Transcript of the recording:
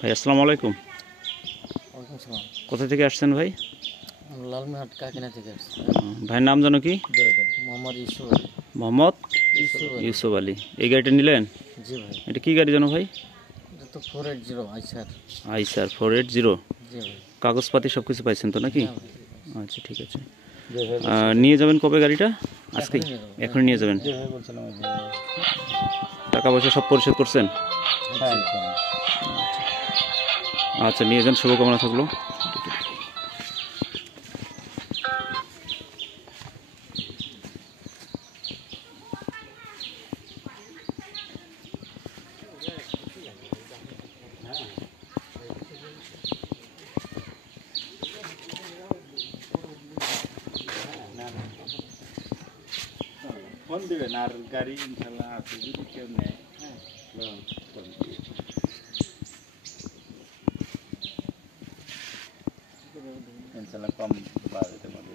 ভাই আসসালামু আলাইকুম। ওয়ালাইকুম সালাম। কোথা থেকে আসছেন ভাই? লালমিনহাট কাকিনা থেকে আসছি। ভাইয়ের নাম জানো কি? মোহাম্মদ ইউসুফ আলী। মোহাম্মদ ইউসুফ আলী। ইউসুফ আলী। এই গাড়িটা নিলেন? জি ভাই। এটা কি গাড়ি জানো ভাই? এটা তো 480 আইসার। আইসার 480। জি ভাই। কাগজপাতি সব কিছু পাইছেন তো নাকি? হ্যাঁ ভাই। আচ্ছা ঠিক আছে। নিয়ে যাবেন কবে গাড়িটা? আজকেই? এখন নিয়ে যাবেন? জি ভাই বলছিলাম। টাকা পয়সা সব পরিশোধ করছেন? হ্যাঁ। আচ্ছা নিয়ে যান, শুভকামনা থাকলো। ফোন দিবেন আর গাড়ি ইনশাল্লাহ আছে যদি কেউ নেয়। ইনশাল্লাহ কম বাজেটের মধ্যে